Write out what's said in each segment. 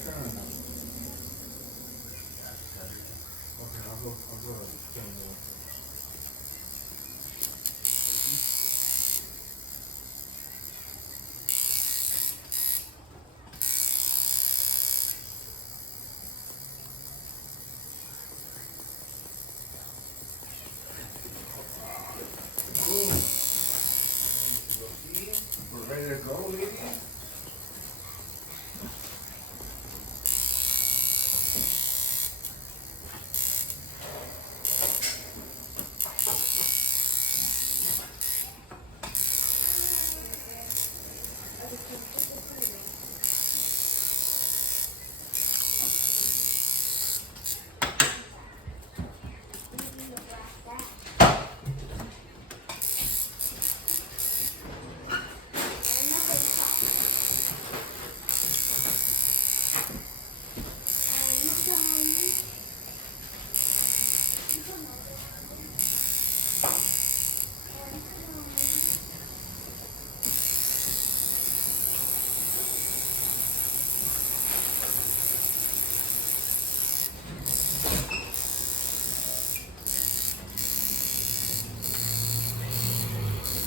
connector or no? Okay, I'll go to change it. Cool. We're ready to go, lady?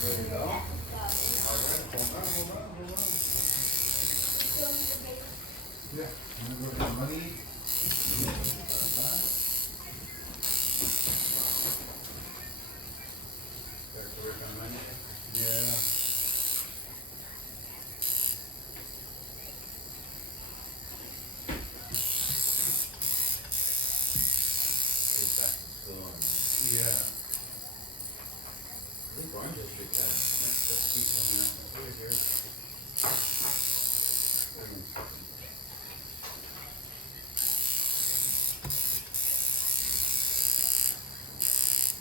Ready to go? Alright, hold on. Yeah, I'm gonna go get money. Start to work on Monday. Yeah. Get back to school and Yeah. I think Orange District has, let's keep coming up. Here's yours.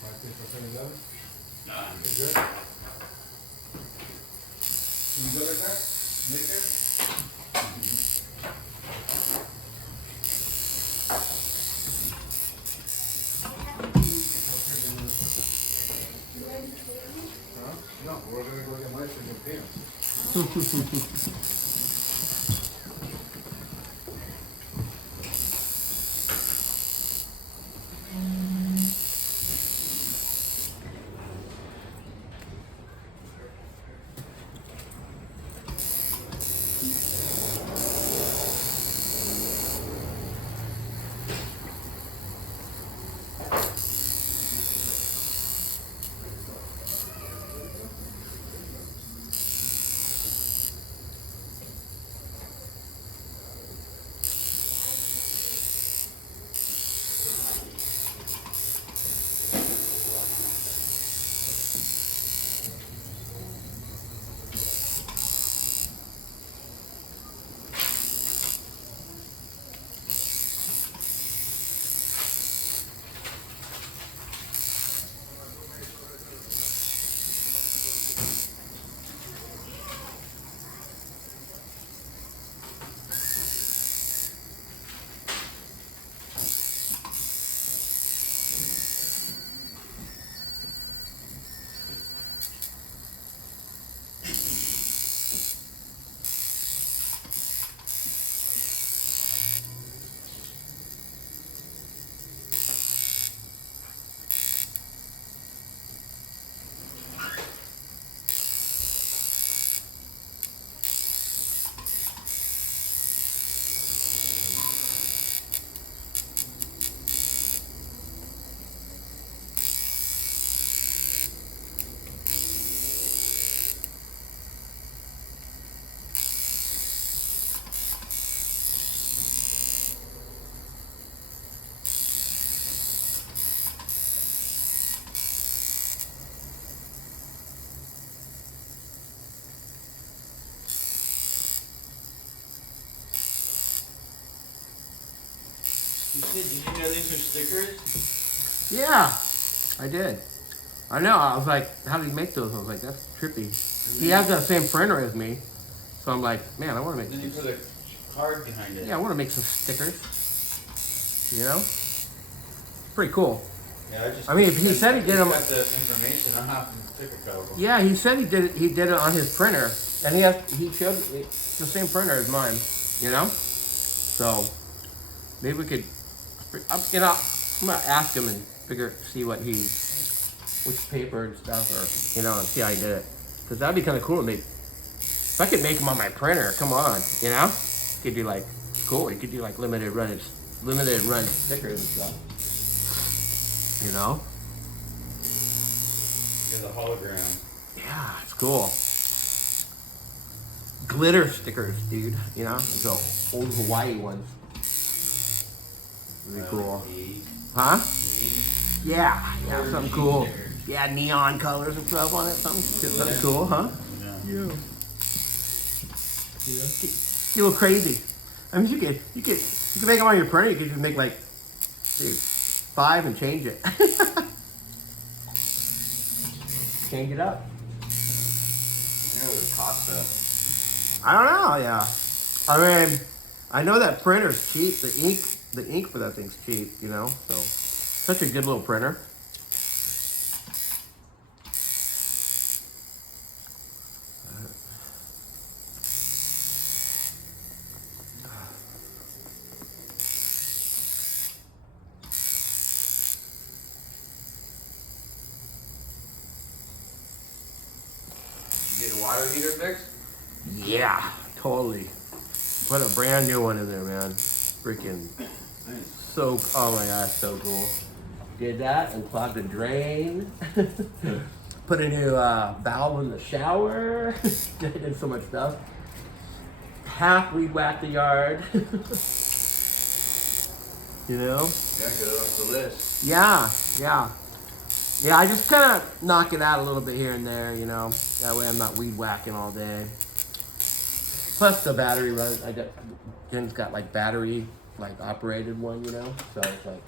Five, 6, 7, 11. Nah, I'm You good. good? You good like that? Make it? Huh? No, we're gonna go get my chicken pants. Did you know these are stickers? Yeah, I did. I know. I was like, how did he make those? I was like, that's trippy. He has that same printer as me, so I'm like, man, I want to make. Then you put a card behind it. Yeah, I want to make some stickers. You know, pretty cool. Yeah, I just. I mean, if he said he did them. Got the information. I'm having to pick a couple. Yeah, he said he did it. He did it on his printer, and he showed it's the same printer as mine. You know. So maybe we could, I'm gonna ask him and see what which paper and stuff, or and see how he did it. Cause that'd be kind of cool to make. If I could make them on my printer, come on, could do like cool. You could do like limited run stickers and stuff. Yeah, the hologram. Yeah, it's cool. Glitter stickers, dude. The old Hawaii ones. Really cool. Huh? Yeah, something cool. Yeah, neon colors and stuff on it. Something cool, huh? Yeah. Get a little crazy. I mean, you could make them on your printer. You could just make like, dude, 5 and change it. Change it up. Yeah, it would cost I don't know. Yeah. I mean, I know that printer's cheap. The ink for that thing's cheap. So such a good little printer. Get a water heater fixed? Yeah, totally. Put a brand new one in there, man. Freaking so, oh my gosh, so cool. Did that and clogged the drain. Put a new valve in the shower. Did so much stuff. Half weed whacked the yard. Yeah, get it off the list. Yeah, I just kind of knock it out a little bit here and there, That way I'm not weed whacking all day. Plus the battery runs. Jim's got like battery, like operated one, So it's like.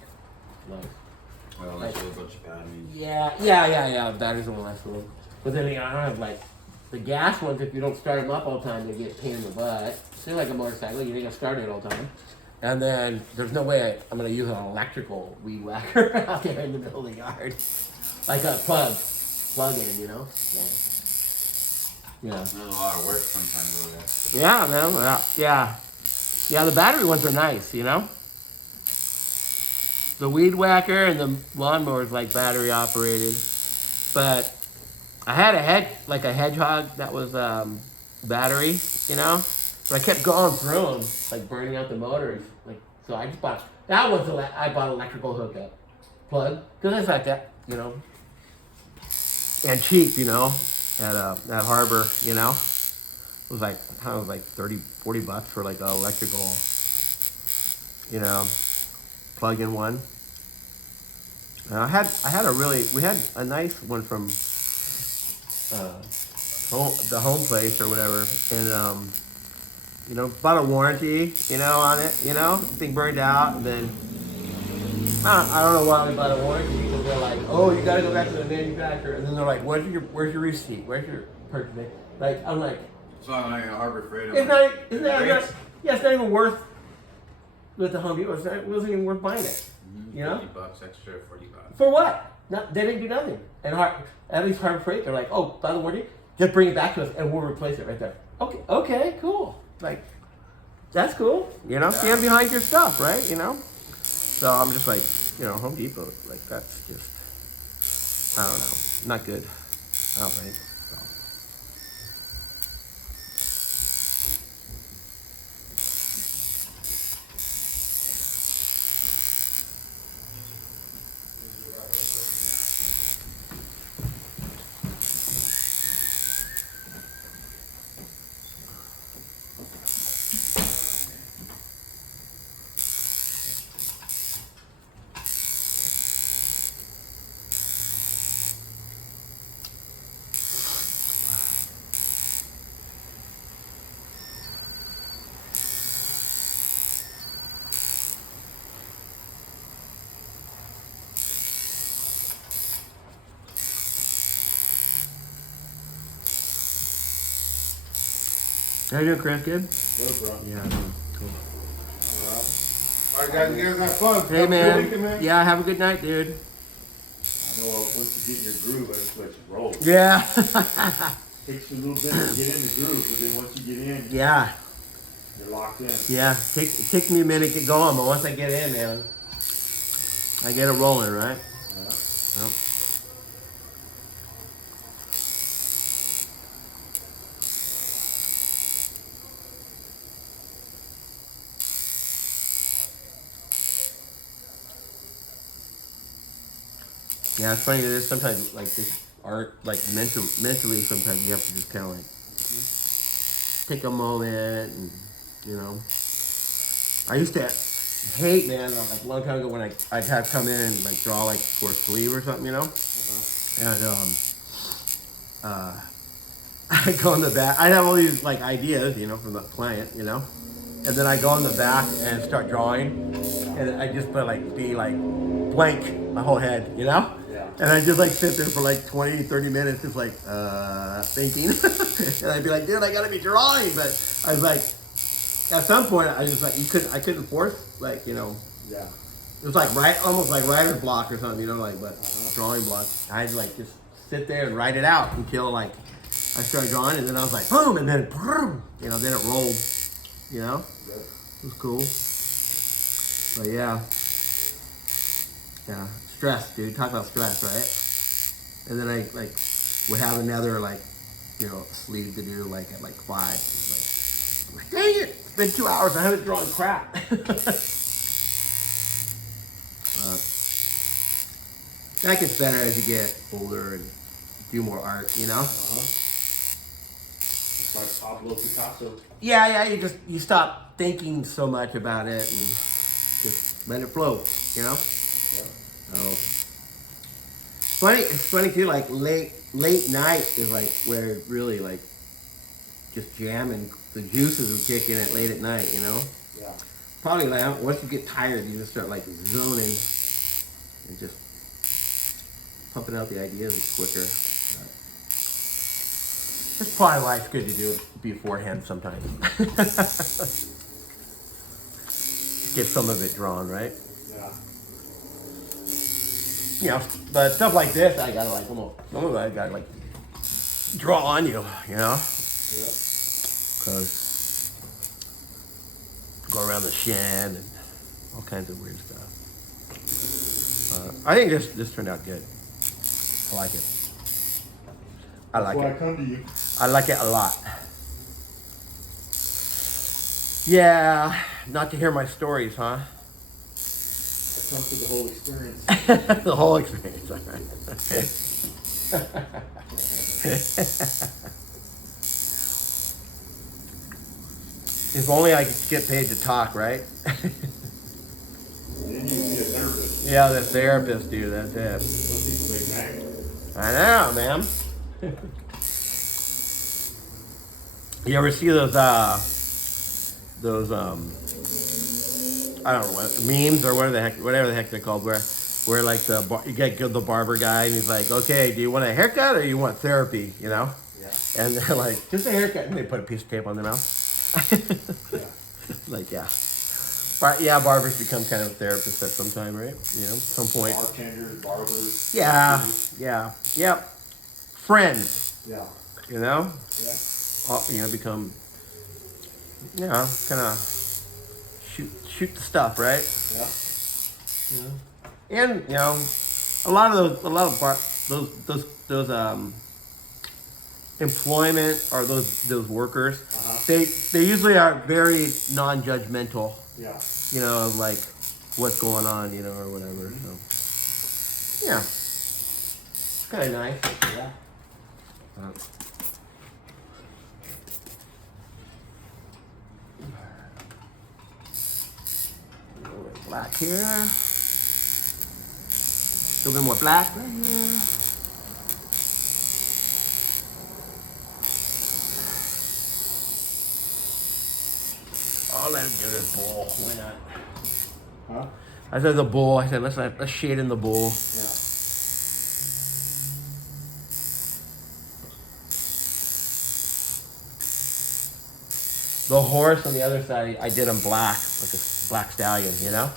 Well, unless you have a bunch of batteries. Yeah. The batteries are less one. But then I don't have like the gas ones. If you don't start them up all the time, they get a pain in the butt. It's like a motorcycle. You ain't gonna start it all the time. And then there's no way I'm gonna use an electrical weed whacker out there in the middle of the yard. Like a plug in, Yeah. That's a lot of work sometimes with that. Yeah, man. Yeah. The battery ones are nice, The weed whacker and the lawnmower is like battery operated, but I had a hedgehog that was battery, But I kept going through them, like burning out the motors, so I just bought that one's I bought electrical hookup plug because it's like that, and cheap, at Harbor, It was like $30-40 for like an electrical, plug-in one. And I had we had a nice one from the home place or whatever, and bought a warranty, on it, thing burned out, and then I don't know why we bought a warranty because they're like, oh, you got to go back to the manufacturer, and then they're like, where's your receipt? Where's your purchase? Like I'm like. It's not like Harbor Freight. It's not even worth with the Home Depot. It wasn't even worth buying it. $50 extra, $40. For what? They didn't do nothing. And at least Harbor Freight, they're like, oh, by the warranty, just bring it back to us and we'll replace it right there. Okay, cool. Like, that's cool. Stand behind your stuff, right? So I'm just like, Home Depot, like that's just, I don't know, not good. I don't think. How you doing, Chris? Good? Good, bro. Yeah, cool. All right, guys, you guys have fun. Hey, Have a good man. weekend, man. Yeah, have a good night, dude. I know once you get in your groove, I just let you roll. Yeah. Takes you a little bit to get in the groove, but then once you get in, Yeah. You're locked in. Yeah, it takes me a minute to get going, but once I get in, man, I get it rolling, right? Yeah. Yep. Yeah, it's funny. There's sometimes like this art, like mentally, sometimes you have to just kind of like take a moment, and you know. I used to hate, man, like a long time ago when I'd have come in and like draw like for a sleeve or something, you know, and I'd go in the back. I'd have all these like ideas, you know, from the client, you know, and then I go in the back and start drawing, and I just put like be like blank my whole head, you know. Yeah. And I just like sit there for like 20, 30 minutes, just like thinking, and I'd be like, dude, I gotta be drawing, but I was like, at some point, I just like I couldn't force, like, you know. Yeah. It was like almost like writer's block or something, you know, like, but drawing block. I had to like just sit there and write it out until like I started drawing, and then I was like, boom, and then boom, you know, then it rolled, you know. Good. It was cool. But yeah, stress, dude. Talk about stress, right? And then I like would have another like, you know, sleeve to do like at like 5. It's like, dang it! It's been 2 hours. I haven't drawn crap. That gets better as you get older and do more art, you know. It's like Pablo Picasso. Yeah. You stop thinking so much about it and just let it flow, you know. Yeah. So it's funny too. Like late night is like where it really like just jamming. The juices are kicking it late at night, you know. Yeah. Probably like once you get tired, you just start like zoning and just pumping out the ideas quicker. That's probably why it's good to do it beforehand sometimes. Get some of it drawn, right? Yeah. You know, but stuff like this, I gotta like almost some of it I gotta like draw on you, you know, Yeah. because go around the shed and all kinds of weird stuff. I think this turned out good. I like it. I like That's why I it. come to you. I like it a lot. Yeah, not to hear my stories, huh? I come for the whole experience. The whole experience. All right. If only I could get paid to talk, right? Then you would be a therapist. Yeah, the therapist, dude. That's it. Some people make money. I know, man. You ever see those I don't know what memes or whatever the heck they're called, where like you get the barber guy and he's like, okay, do you want a haircut or you want therapy? You know? Yeah. And they're like, just a haircut, and they put a piece of tape on their mouth. Yeah. Like, yeah. But yeah, barbers become kind of therapists at some time, right? You know, some point. Bartenders, barbers. Yeah. Friends, Yeah. you know? Yeah. Become, kind of shoot the stuff, right? Yeah. And a lot of those employment or those workers, they usually are very non-judgmental, Yeah. of like what's going on, or whatever. So yeah, it's kind of nice. Yeah. Black here. A little bit more black right here. Oh, let him do this bowl. Why not? Huh? I said the bowl. I said let's shade in the bowl. Yeah. The horse on the other side, I did him black, like a black stallion. Yeah.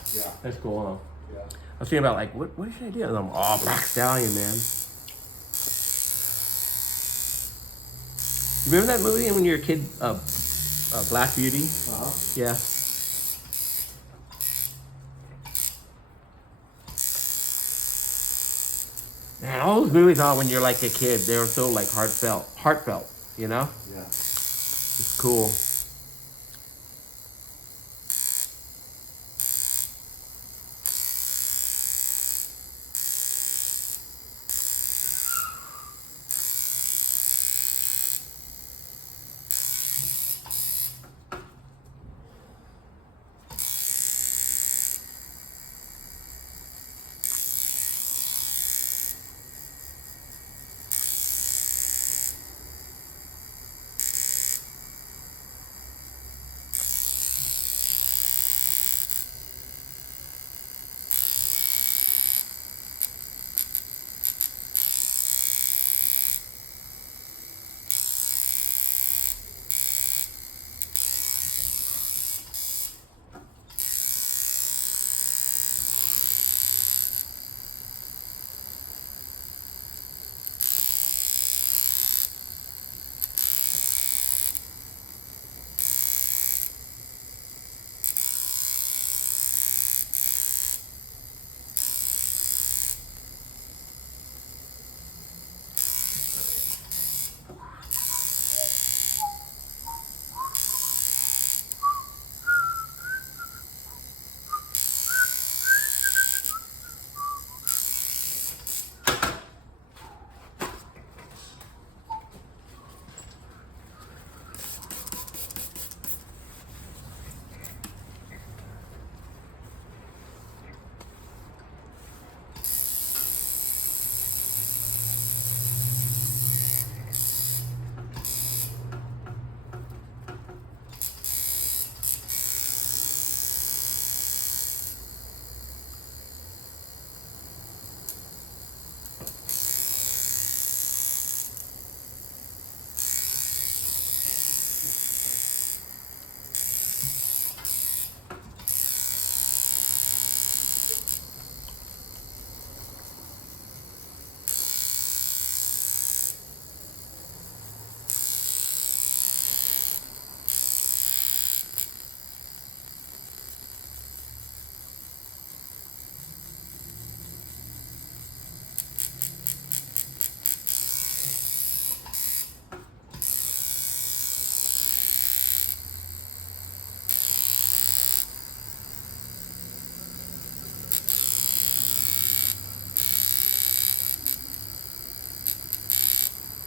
That's cool. Huh? Yeah. I was thinking about like what should I do? And I'm black stallion, man. You remember that movie when you were a kid? Black Beauty. Uh-huh. Yeah. Man, all those movies are when you're like a kid. They were so like heartfelt. You know, Yeah. it's cool.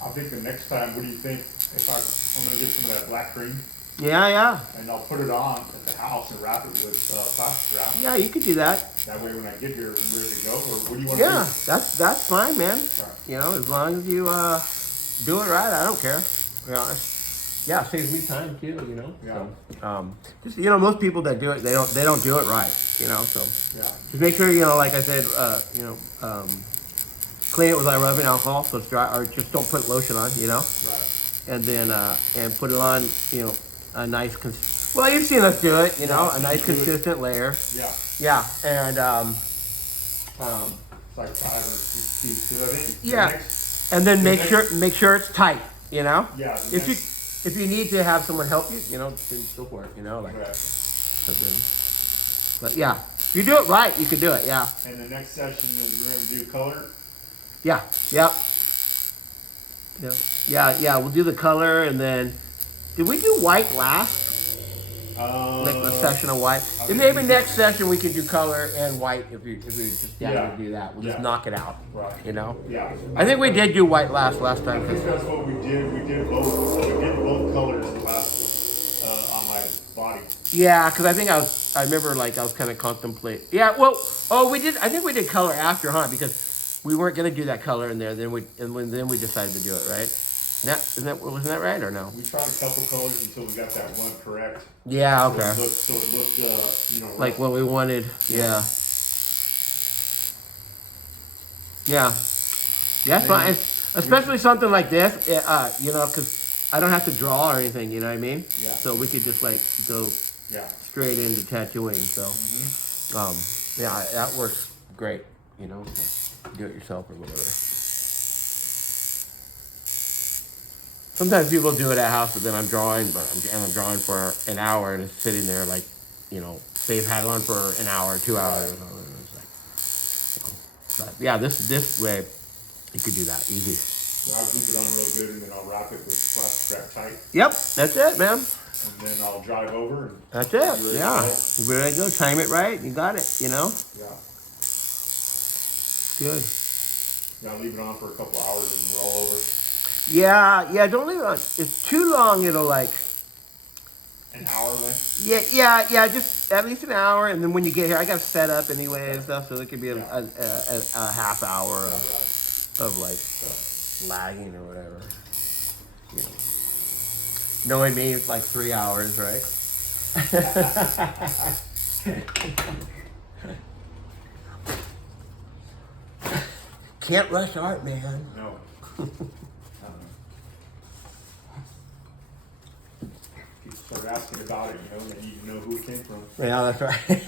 I think the next time, what do you think? If I'm gonna get some of that black cream Yeah, yeah, and I'll put it on at the house and wrap it with plastic wrap. yeah. You could do that. That way when I get here, I'm ready to go. Or what do you want Yeah, to that's fine, man. do? Alright. You know, as long as you do it right, I don't care. To be honest. Yeah, it saves me time too. You know. Yeah. So, just most people that do it, they don't do it right. You know, so Yeah. just make sure like I said, clean it with like rubbing alcohol, so it's dry, or just don't put lotion on. You know, Right. and then and put it on. A nice. Well, you've seen us do it. You know, Yeah, a nice do it. consistent layer. Yeah. Yeah, and It's like 5 or 6 feet. So I think the yeah. next, And then the make next- sure it's tight, you know? Yeah. The If you need to have someone help you, then go for it, like right. but yeah. If you do it right, you can do it, yeah. And the next session is we're gonna do color. Yeah. Yep. Yep. Yeah, we'll do the color and then did we do white last? Like a session of white. I And think maybe we- next session we can do color and white if you just down Yeah. to do that. We'll just Yeah. knock it out. Right. You know? Yeah. I think we did do white last I time. think that's what we did. We did both colors last on my body. Yeah, because I remember I was kind of contemplating. Yeah, well, I think we did color after, huh? Because we weren't gonna do that color in there. Then we decided to do it, right? Wasn't that right or no? We tried a couple colors until we got that one correct. Yeah, So okay. it looked, Like what we wanted. Yeah. Yeah. That's fine. Especially something like this, because I don't have to draw or anything. You know what I mean? Yeah. So we could just go Yeah. straight into tattooing. So, yeah, that works great. Do it yourself or whatever. Sometimes people do it at house, but then I'm drawing, and I'm drawing for an hour, and it's sitting there like, they've had it on for an hour, 2 hours. It's like, but yeah, this way, you could do that easy. So I'll glue it on real good, and then I'll wrap it with plastic wrap tight, Yep, that's it, man. and then I'll drive over and. That's be it. ready to Yeah, go. you're ready to go. Time it right. You got it. Yeah. Good. Yeah, I'll leave it on for a couple hours and roll over. Yeah. Don't leave it on. If too long, it'll like. An hour then. Yeah. Just at least an hour, and then when you get here, I got to set up anyway and stuff, so it could be a half hour of like lagging or whatever. You know. Knowing me, it's like 3 hours, right? Can't rush art, man. No. People start asking about it, then you know who it came from. Yeah, that's right.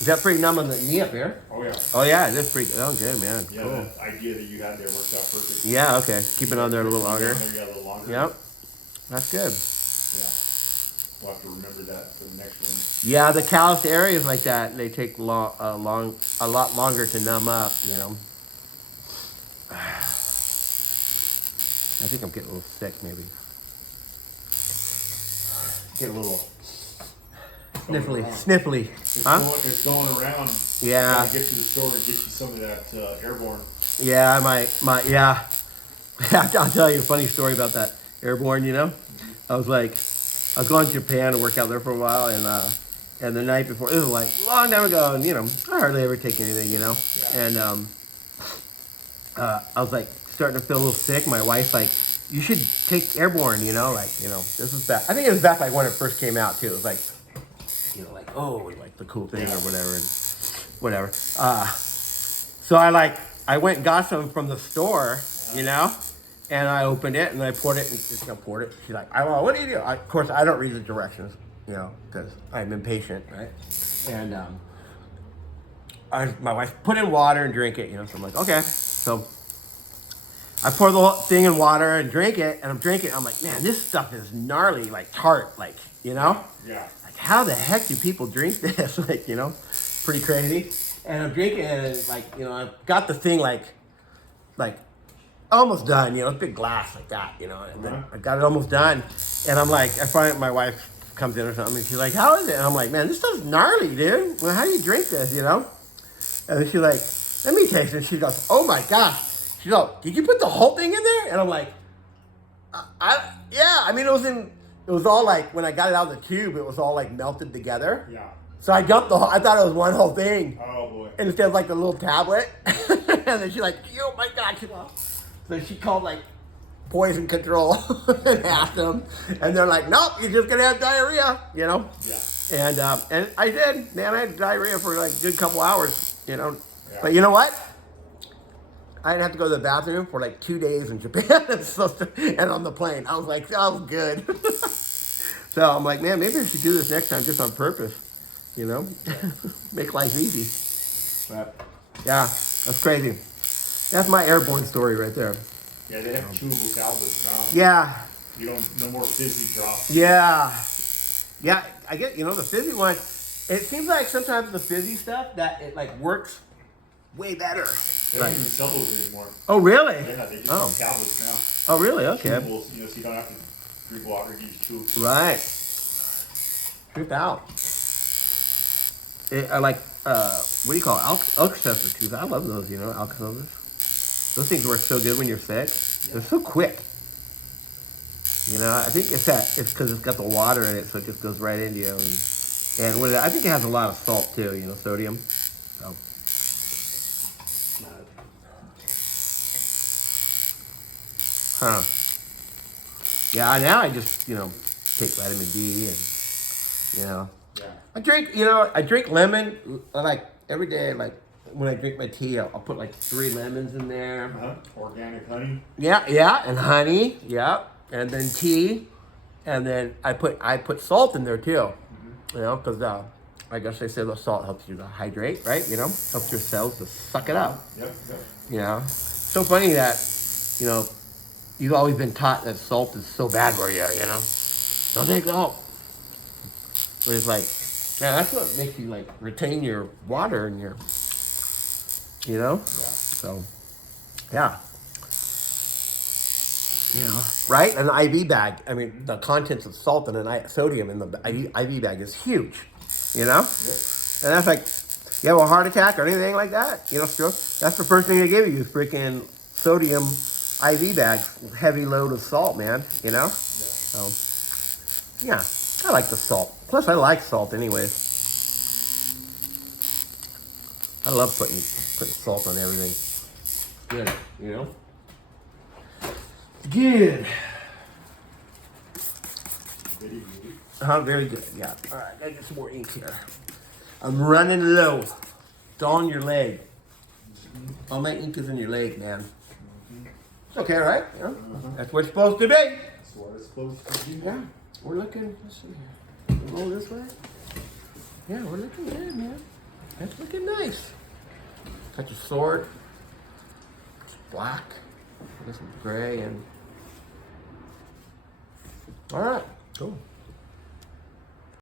Is that pretty numb on the knee up here? Oh yeah. Oh yeah, that's pretty. Oh good, man. Yeah, Cool. that idea that you had there worked out perfect. Yeah. Okay. Keep it on there a little longer. Maybe a little longer. Yep. That's good. Yeah. We'll have to remember that for the next one. Yeah, the calloused areas like that, they take a lot longer to numb up. I think I'm getting a little sick, maybe. Get a little sniffly. It's going around. Yeah. Trying to get to the store and get you some of that airborne. Yeah, yeah. I'll tell you a funny story about that airborne. I was going to Japan to work out there for a while, and the night before, this was like long time ago, and I hardly ever take anything, Yeah. and I was like starting to feel a little sick. My wife's like, you should take airborne, this was back. I think it was back like when it first came out too. It was like, like the cool thing or whatever, and whatever. So I went and got some from the store, and I opened it and I poured it and just poured it. She's like, what do you do? Of course, I don't read the directions, because I'm impatient, right? And my wife put in water and drink it, so I'm like, okay. So I pour the whole thing in water and drink it, and I'm drinking it. I'm like, man, this stuff is gnarly, like tart, Yeah. Like, how the heck do people drink this? Pretty crazy. And I'm drinking it, and I got the thing like almost done, a big glass like that, and then I got it almost done. And I'm like, I find my wife comes in or something, and she's like, how is it? And I'm like, man, this stuff's gnarly, dude. Well, how do you drink this, And then she's like, let me taste it. And she goes, oh my gosh. She's like, did you put the whole thing in there? And I'm like, yeah. I mean, it was all like, when I got it out of the tube, it was all like melted together. Yeah. So I dumped I thought it was one whole thing. Oh boy. And instead of like the little tablet. And then she's like, oh my God. So she called like poison control and asked them. And they're like, nope, you're just going to have diarrhea, Yeah. And I did. Man, I had diarrhea for like a good couple hours, Yeah. But you know what? I didn't have to go to the bathroom for like 2 days in Japan and on the plane. I was like, that was good. So I'm like, man, maybe I should do this next time just on purpose, Make life easy. But yeah, that's crazy. That's my airborne story right there. Yeah, they have chewable tablets now. Yeah. No more fizzy drops. Yeah. Yeah, I get, the fizzy one, it seems like sometimes the fizzy stuff that it like works way better. They don't even sell those anymore. Oh, really? Yeah, they just Oh. have tablets now. Oh, really? Okay. Chewables, so you don't have to drink water, you just chew. Right. Trip out. I like, what do you call it? Alka-Seltzer too. I love those, Alka-Seltzers. Those things work so good when you're sick. Yeah. They're so quick. I think it's because it's got the water in it, so it just goes right into you. And I think it has a lot of salt too, sodium. So. Huh. Yeah, now I just, take vitamin D and, Yeah. I drink lemon like every day. Like when I drink my tea, I'll put like 3 lemons in there. Organic honey. Yeah, and honey, yeah, and then tea, and then I put salt in there too. You know, because I guess they say the salt helps you to hydrate, right? You know, helps your cells to suck it up. Yep. You know, so funny that you've always been taught that salt is so bad for you. You know, don't take salt. But it's like, yeah, that's what makes you like retain your water and your, Yeah. so, yeah. Right? An IV bag. I mean, the contents of salt and sodium in the IV bag is huge. You know? Yep. And that's like, you have a heart attack or anything like that, stroke. That's the first thing they give you is freaking sodium IV bag, heavy load of salt, man. You know? Yeah. So, yeah, I like the salt. Plus, I like salt anyways. I love putting salt on everything. Good, Good. Very good. Very good. Yeah. All right, gotta get some more ink here. I'm running low. It's on your leg. All my ink is in your leg, man. It's okay, right? That's what it's supposed to be. That's what it's supposed to be. Yeah. We're looking. Let's see here. Roll this way. Yeah, we're looking good, man. That's looking nice. Got your sword. It's black. Got some gray and. All right. Cool.